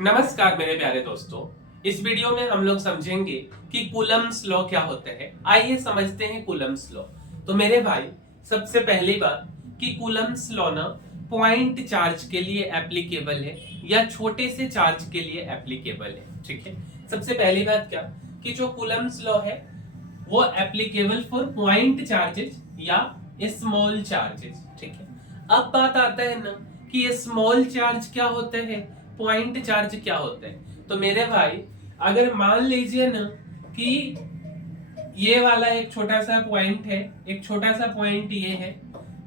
नमस्कार मेरे प्यारे दोस्तों। इस वीडियो में हम लोग समझेंगे कि कूलम्ब्स लॉ क्या होता है। आइए समझते हैं कूलम्ब्स लॉ। तो मेरे भाई, सबसे पहली बात कि कूलम्ब्स लॉ ना पॉइंट चार्ज के लिए एप्लीकेबल है या छोटे से चार्ज के लिए एप्लीकेबल है। ठीक है, सबसे पहली बात क्या कि जो कूलम्ब्स लॉ है वो एप्लीकेबल फॉर पॉइंट चार्जेस या स्मॉल चार्जेस। ठीक है, अब बात आता है ना कि स्मॉल चार्ज क्या होता है, पॉइंट चार्ज क्या होता है। तो मेरे भाई, अगर मान लीजिए ना कि ये वाला एक छोटा सा पॉइंट है, एक छोटा सा पॉइंट ये है,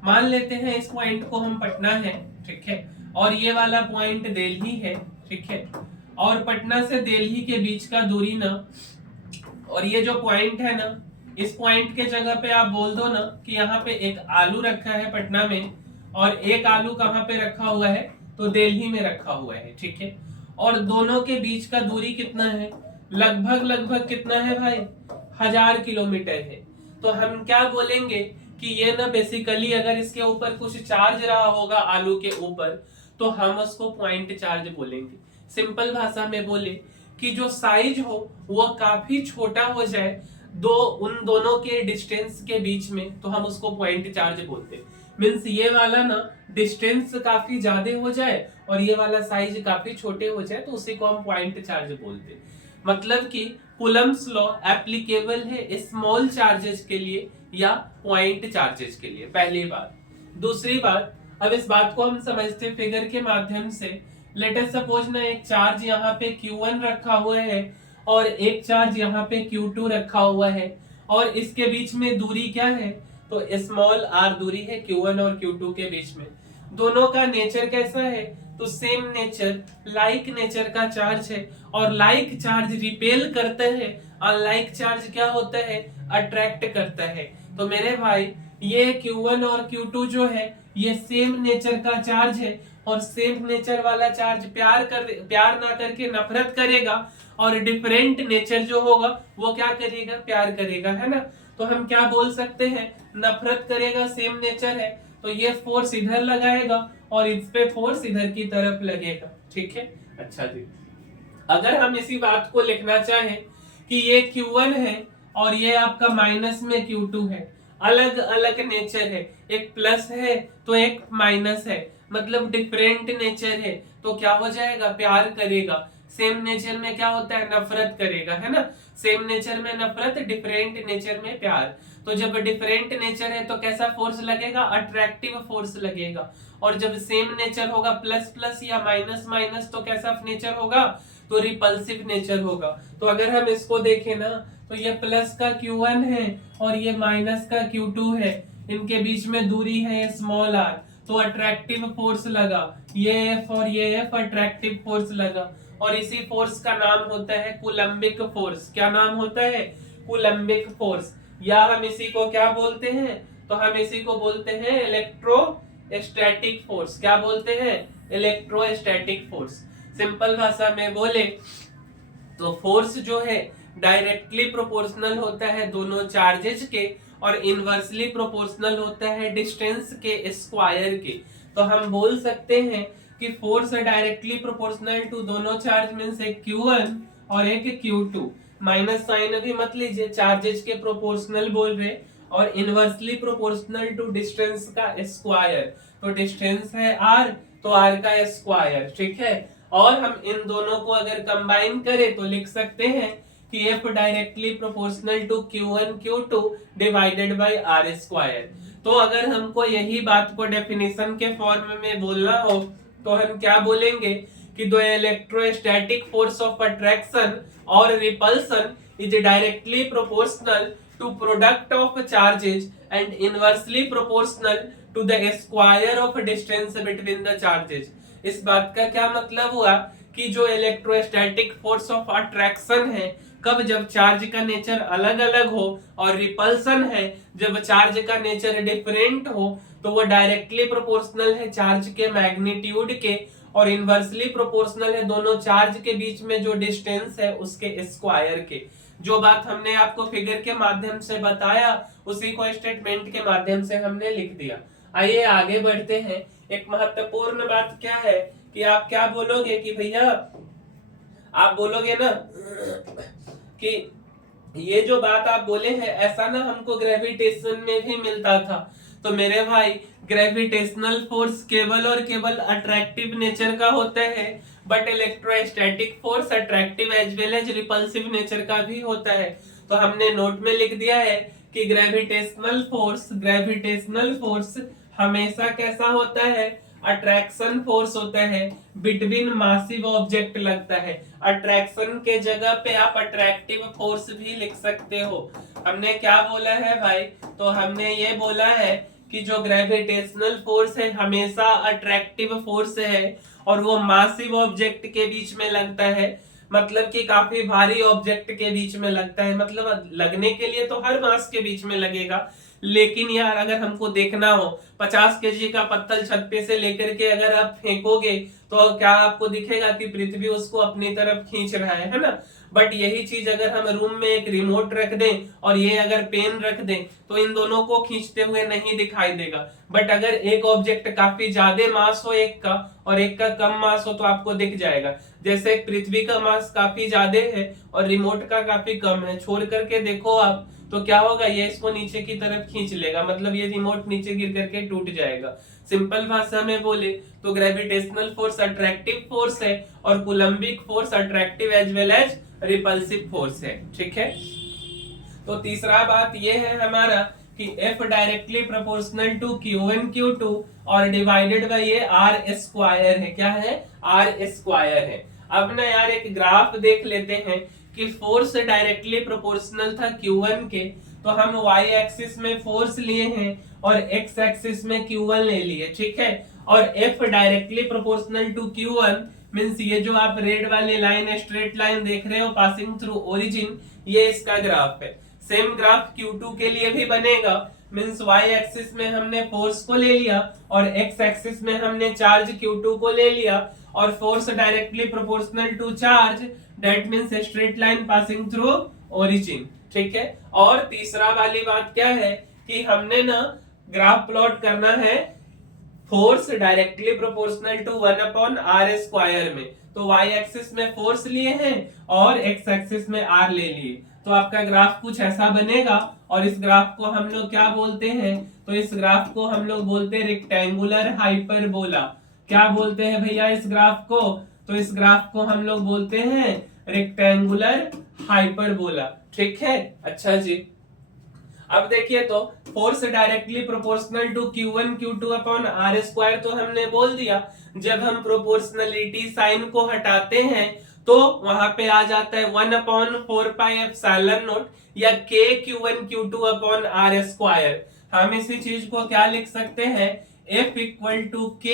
मान लेते हैं इस पॉइंट को हम पटना है। ठीक है, और ये वाला पॉइंट दिल्ली है। ठीक है, और पटना से दिल्ली के बीच का दूरी ना, और ये जो पॉइंट है ना, इस पॉइंट के जगह पे आप बोल दो ना कि यहाँ पे एक आलू रखा है पटना में, और एक आलू कहाँ पे रखा हुआ है, तो दिल्ली में रखा हुआ है। ठीक है, और दोनों के बीच का दूरी कितना है, लगभग लगभग कितना है भाई, 1000 किलोमीटर है। तो हम क्या बोलेंगे कि ये ना बेसिकली अगर इसके ऊपर कुछ चार्ज रहा होगा आलू के ऊपर, तो हम उसको पॉइंट चार्ज बोलेंगे। सिंपल भाषा में बोले कि जो साइज हो वो काफी छोटा हो जाए उन दोनों के डिस्टेंस के बीच में, तो हम उसको पॉइंट चार्ज बोलते हैं। मीन्स ये वाला ना डिस्टेंस काफी ज्यादा हो जाए और ये वाला साइज काफी छोटे हो जाए, तो उसी को हम पॉइंट चार्ज बोलते हैं। मतलब कि कूलम्ब्स लॉ एप्लीकेबल है स्मॉल चार्जेस के लिए या पॉइंट चार्जेस के लिए, पहली बात। दूसरी बात, अब इस बात को हम समझते हैं फिगर के माध्यम से। लेट अस सपोज ना एक चार्ज यहाँ पे Q1 रखा हुआ है और एक चार्ज यहाँ पे Q2 रखा हुआ है, और इसके बीच में दूरी क्या है, तो स्मॉल r दूरी है Q1 और Q2 के बीच में। दोनों का नेचर कैसा है, तो सेम नेचर, लाइक नेचर का चार्ज है, और लाइक चार्ज रिपेल करता है, अनलाइक चार्ज क्या होता है, अट्रैक्ट करता है। तो मेरे भाई, ये Q1 और Q2 जो है ये सेम नेचर का चार्ज है, और सेम नेचर वाला चार्ज प्यार ना करके नफरत करेगा, और डिफरेंट नेचर जो होगा वो क्या करेगा, प्यार करेगा, है ना। तो हम क्या बोल सकते हैं, नफरत करेगा, सेम नेचर है, तो ये फोर्स इधर लगाएगा और इस पे फोर्स इधर की तरफ लगेगा। ठीक है, अच्छा जी। अगर हम इसी बात को लिखना चाहें कि ये Q1 है और ये आपका माइनस में Q2 है, अलग अलग नेचर है, एक प्लस है तो एक माइनस है, मतलब डिफरेंट नेचर है, तो क्या हो जाएगा, प्यार करेगा। सेम नेचर में क्या होता है, नफरत करेगा, है ना। सेम नेचर में नफरत, डिफरेंट नेचर में प्यार। तो जब डिफरेंट नेचर है तो कैसा फोर्स लगेगा, अट्रैक्टिव फोर्स लगेगा। और जब सेम नेचर होगा, प्लस प्लस या माइनस माइनस, तो कैसा नेचर होगा, तो रिपल्सिव नेचर होगा। तो अगर हम इसको देखें ना, तो ये प्लस का Q1 है और ये माइनस का Q2 है, इनके बीच में दूरी है स्मॉल r, तो अट्रैक्टिव फोर्स लगा, ये F और ये F अट्रैक्टिव फोर्स लगा, और इसी फोर्स का नाम होता है कूलम्बिक फोर्स। क्या नाम होता है, कूलम्बिक फोर्स। या हम इसी को क्या बोलते हैं, तो हम इसी को बोलते हैं इलेक्ट्रोस्टैटिक फोर्स। क्या बोलते हैं, इलेक्ट्रोस्टैटिक फोर्स। सिंपल भाषा में बोले तो फोर्स जो है डायरेक्टली प्रोपोर्शनल होता है दोनों चार्जेज के, और इनवर्सली प्रोपोर्शनल होता है डिस्टेंस के स्क्वायर के। तो हम बोल सकते हैं कि फोर्स डायरेक्टली प्रोपोर्शनल टू दोनों चार्ज मींस एक Q1 और एक Q2। माइनस साइन अभी मत लीजिए, चार्जेज के प्रोपोर्शनल बोल रहे, और इनवर्सली प्रोपोर्शनल टू डिस्टेंस का स्क्वायर। तो डिस्टेंस है r, तो r का स्क्वायर। ठीक है, और हम इन दोनों को अगर कंबाइन करें तो लिख सकते हैं कि F directly proportional to Q1 Q2 divided by R square. तो अगर हमको यही बात को डेफिनेशन के फॉर्म में बोलना हो तो हम क्या बोलेंगे कि the electrostatic force of attraction और repulsion is directly proportional to product of charges and inversely proportional to the square of distance between the charges. इस बात का क्या मतलब हुआ कि जो इलेक्ट्रोस्टैटिक फोर्स ऑफ अट्रैक्शन है कब, जब चार्ज का नेचर अलग अलग हो, और रिपल्सन है जब चार्ज का नेचर डिफरेंट हो, तो वो डायरेक्टली प्रोपोर्शनल है चार्ज के मैग्नीट्यूड के, और इनवर्सली प्रोपोर्शनल है दोनों चार्ज के बीच में जो डिस्टेंस है उसके स्क्वायर के। जो बात हमने आपको फिगर के माध्यम से बताया उसी को स्टेटमेंट के माध्यम से हमने लिख दिया। आइए आगे बढ़ते हैं। एक महत्वपूर्ण बात क्या है कि आप क्या बोलोगे कि भैया आप बोलोगे ना कि ये जो बात आप बोले हैं ऐसा ना हमको ग्रेविटेशन में भी मिलता था, तो मेरे भाई ग्रेविटेशनल फोर्स केवल और केवल अट्रैक्टिव नेचर का होता है, but electrostatic force attractive as well as repulsive nature का भी होता है। तो हमने नोट में लिख दिया है कि ग्रेविटेशनल फोर्स हमेशा कैसा होता है, अट्रैक्शन फोर्स होता है, बिटवीन मासिव ऑब्जेक्ट लगता है। अट्रैक्शन के जगह पे आप अट्रैक्टिव फोर्स भी लिख सकते हो। हमने क्या बोला है भाई, तो हमने ये बोला है कि जो ग्रेविटेशनल फोर्स है हमेशा अट्रैक्टिव फोर्स है और वो मासिव ऑब्जेक्ट के बीच में लगता है, मतलब कि काफी भारी ऑब्जेक्ट के बीच में लगता है। मतलब लगने के लिए तो हर मास के बीच में लगेगा, लेकिन यार अगर हमको देखना हो 50 केजी का पत्थर छत पे से लेकर के अगर आप फेंकोगे तो क्या आपको दिखेगा कि पृथ्वी उसको अपनी तरफ खींच रहा है ना। बट यही चीज अगर हम रूम में एक रिमोट रख दें और ये अगर पेन रख दें तो इन दोनों को खींचते हुए नहीं दिखाई देगा। बट अगर एक ऑब्जेक्ट काफी ज्यादा मास हो एक का और एक का कम मास हो तो आपको दिख जाएगा। जैसे पृथ्वी का मास काफी ज्यादा है और रिमोट का काफी कम है, छोड़ करके देखो आप तो क्या होगा, ये इसको नीचे की तरफ खींच लेगा, मतलब ये रिमोट नीचे गिर करके टूट जाएगा। सिंपल भाषा में बोले तो ग्रेविटेशनल फोर्स अट्रैक्टिव फोर्स है और coulombic force attractive as well as repulsive force है। ठीक है, तो तीसरा बात ये है हमारा कि F directly proportional to Q1 Q2 और डिवाइडेड बाय ये R स्क्वायर है। क्या है, R स्क्वायर है। अब ना यार एक ग्राफ देख लेते हैं कि फोर्स डायरेक्टली प्रोपोर्शनल था Q1 के, तो हम y एक्सिस में फोर्स लिए हैं और x एक्सिस में Q1 ले लिए। ठीक है, और F directly proportional to Q1 means ये जो आप रेड वाली लाइन स्ट्रेट लाइन देख रहे हो पासिंग थ्रू ओरिजिन, ये इसका ग्राफ है। सेम ग्राफ Q2 के लिए भी बनेगा, मींस y एक्सिस में हमने फोर्स को ले लिया और x एक्सिस में हमने चार्ज Q2 को ले लिया और force directly proportional to charge, that means straight line passing through origin. ठीक है, और तीसरा वाली बात क्या है कि हमने ना ग्राफ प्लॉट करना है force directly proportional to 1/r square में। तो y एक्सिस में फोर्स लिए हैं और x एक्सिस में r ले लिए, तो आपका ग्राफ कुछ ऐसा बनेगा। और इस ग्राफ को हम लोग क्या बोलते हैं, तो इस ग्राफ को हम लोग बोलते हैं रेक्टेंगुलर हाइपरबोला। क्या बोलते हैं भैया इस ग्राफ को, तो इस ग्राफ को हम लोग बोलते हैं रेक्टेंगुलर हाइपरबोला। ठीक है, अच्छा जी। अब देखिए तो force directly proportional to Q1 Q2 upon R square तो हमने बोल दिया। जब हम प्रोपोर्शनलिटी साइन को हटाते हैं तो वहां पे आ जाता है 1/4πε0 या K Q1 Q2 upon R square. हम इसी चीज को क्या लिख सकते हैं, F equal to K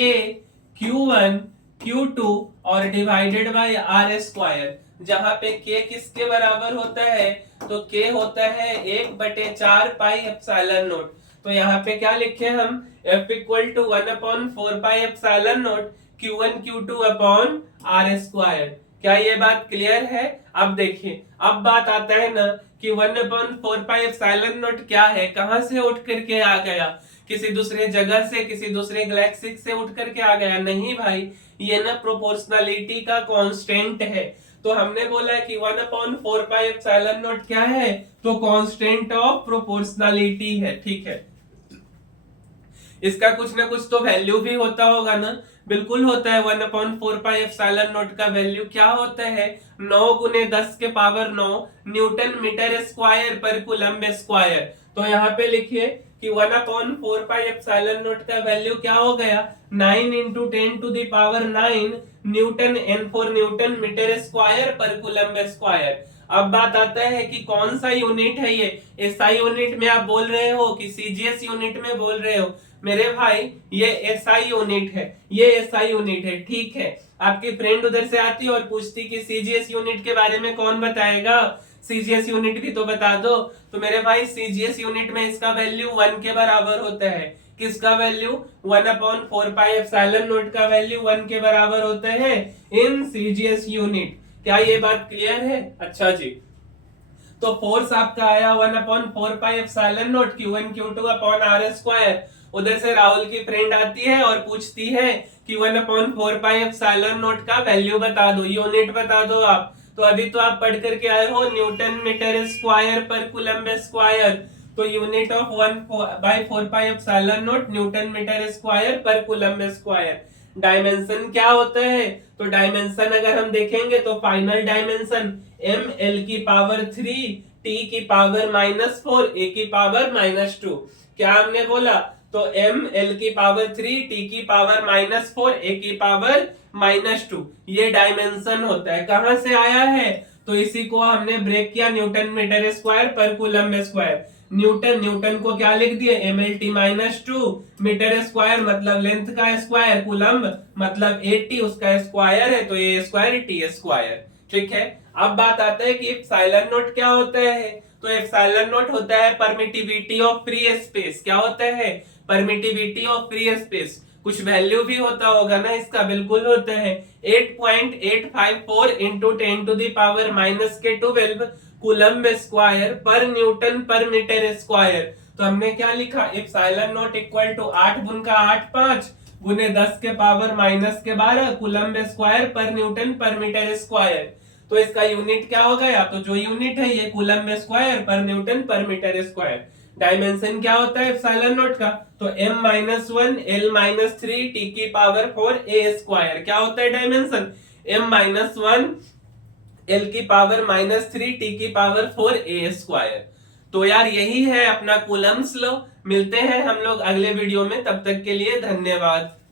Q1 Q2 और डिवाइडेड बाय R स्क्वायर, जहां पे K किसके बराबर होता है, तो K होता है 1/4πε0। तो यहाँ पे क्या लिखे हम, F equal to 1/4πε0 Q1 Q2 upon R square. क्या ये बात क्लियर है। अब देखिए, अब बात आता है ना कि 1/4πε0 क्या है, कहां से उठ करके आ गया, किसी दूसरे जगह से, किसी दूसरे गैलेक्सी से उठ करके आ गया, नहीं भाई, ये ना प्रोपोर्शनलिटी का कांस्टेंट है। तो हमने बोला कि 1/4πε0 क्या है, तो कांस्टेंट ऑफ प्रोपोर्शनलिटी है। ठीक है, इसका कुछ ना कुछ तो वैल्यू भी होता होगा ना, बिल्कुल होता है। 1/4πε0 का वैल्यू क्या होता है, 9 गुने 10 के पावर 9 न्यूटन मीटर स्क्वायर पर कूलम्ब स्क्वायर। तो यहाँ पे लिखिए कि 1/4πε0 का वैल्यू क्या हो गया, 9 into 10 to the power 9 newton, N for newton metre square पर कूलम्ब स्क्वायर। अब बात आता है कि कौन सा यूनिट है ये, एसआई यूनिट में आप बोल रहे हो कि सीजीएस यूनिट में बोल रहे हो, मेरे भाई ये एसआई यूनिट है, ये एसआई यूनिट है। ठीक है, आपकी फ्रेंड उधर से आती और पूछती कि सीजीएस यूनिट के बारे में कौन बताएगा, सीजीएस यूनिट भी तो बता दो। तो मेरे भाई सीजीएस यूनिट में इसका वैल्यू 1 के बराबर होता है। किसका वैल्यू, 1/4πε0 का वैल्यू 1 के बराबर होता है इन सीजीएस यूनिट। क्या ये बात क्लियर है। अच्छा जी, तो फोर्स आपका आया 1/4πε0 Q1 Q2 upon R square. उधर से राहुल की फ्रेंड आती है और पूछती है कि 1/4πε0 का वैल्यू बता दो, यूनिट बता दो आप। तो अभी तो आप पढ़ करके आए हो न्यूटन मीटर स्क्वायर पर कूलम्ब स्क्वायर, तो unit of 1/4πε0 newton metre square पर कूलम्ब स्क्वायर। डायमेंशन क्या होता है? तो डायमेंशन अगर हम देखेंगे तो final dimension ml⁻3 t⁻⁻4 a⁻²। क्या हमने बोला? तो ml⁻3 t⁻⁻4 a⁻², ये डायमेंशन होता है। कहां से आया है? तो इसी को हमने ब्रेक किया न्यूटन मीटर स्क्वायर पर कूलम्ब स्क्वायर। न्यूटन को क्या लिख दिए? mlt-2 मीटर स्क्वायर मतलब लेंथ का स्क्वायर, कूलम्ब मतलब 80 उसका स्क्वायर है, तो ए स्क्वायर टी स्क्वायर। ठीक है, अब बात आता है कि एप्सिलॉन नॉट क्या होता है। तो एप्सिलॉन नॉट होता है परमिटिविटी ऑफ फ्री स्पेस। क्या होता है? Permittivity of free space. कुछ वैल्यू भी होता होगा ना इसका, बिल्कुल होता है। 8.854 इंटू 10⁻⁻12 कूलम्ब स्क्वायर पर न्यूटन पर मीटर स्क्वायर। तो हमने क्या लिखा? एप्सिलॉन नॉट इक्वल टू 8 गुना 8 5 गुने 10⁻⁻12 कूलम्ब स्क्वायर पर न्यूटन पर मीटर स्क्वायर। तो इसका यूनिट क्या हो गया? तो जो यूनिट है ये कूलम्ब स्क्वायर पर न्यूटन पर मीटर स्क्वायर। डायमेंशन क्या होता है एप्सिलॉन नॉट का? तो m-1 l-3 t⁴ a²। क्या होता है dimension? m-1 l⁻³ t⁴ a²। तो यार यही है अपना कूलम्ब्स लॉ। मिलते हैं हम लोग अगले वीडियो में, तब तक के लिए धन्यवाद।